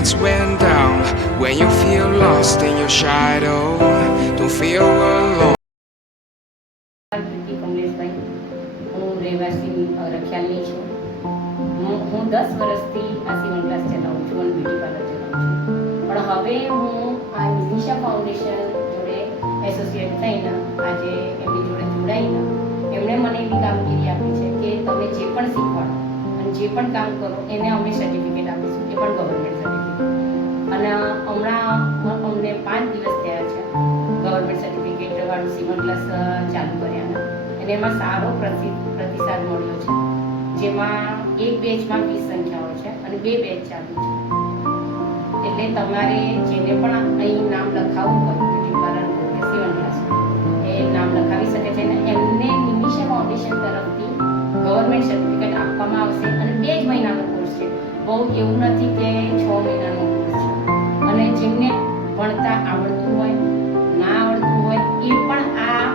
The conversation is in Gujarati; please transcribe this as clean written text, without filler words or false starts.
lights went down. When you feel lost in your shadow, don't feel alone. કમલેશભાઈ, હું રહેવાસી રખિયાલની છું. હું 10 વર્ષથી આ સીવણ ક્લાસ ચલાવું છું અને બ્યુટી પાર્લર ચલાવું છું. પણ હવે હું આ નિશા ફાઉન્ડેશન જોડે એસોસિએટ થઈને આજે એમની જોડે જોડાઈને એમણે મને એવી કામગીરી આપી છે કે તમે જે પણ શીખવાડો અને જે પણ કામ કરો એને અમે સર્ટિફિકેટ આપીશું, એ પણ ગવર્મેન્ટ સર્ટિફિકેટ. અને હમણાં અમને 5 દિવસ થયા છે ગવર્મેન્ટ સર્ટિફિકેટ વાળું સીવણ ક્લાસ ચાલુ કર્યાના, અને એમાં સારો પ્રતિસાદ મળ્યો છે. જેમાં એક બેચમાં 20 સંખ્યા હોય છે અને 2 બેચ ચાલુ છે. એટલે તમારે જેને પણ અહીં નામ લખાવવું હોય બ્યુટી પાર્લર કે સીવણ ક્લાસ, એ નામ લખાવી શકે છે. અને એમને નિમિષા ફાઉન્ડેશન તરફથી ગવર્મેન્ટ સર્ટિફિકેટ આપવામાં આવશે. અને 2 જ મહિનાનો કોર્સ છે, બહુ એવું નથી કે 6 મહિનાનો કોર્સ છે. અને જેમને ભણતા આવડતું હોય, ના આવડતું હોય, એ પણ આ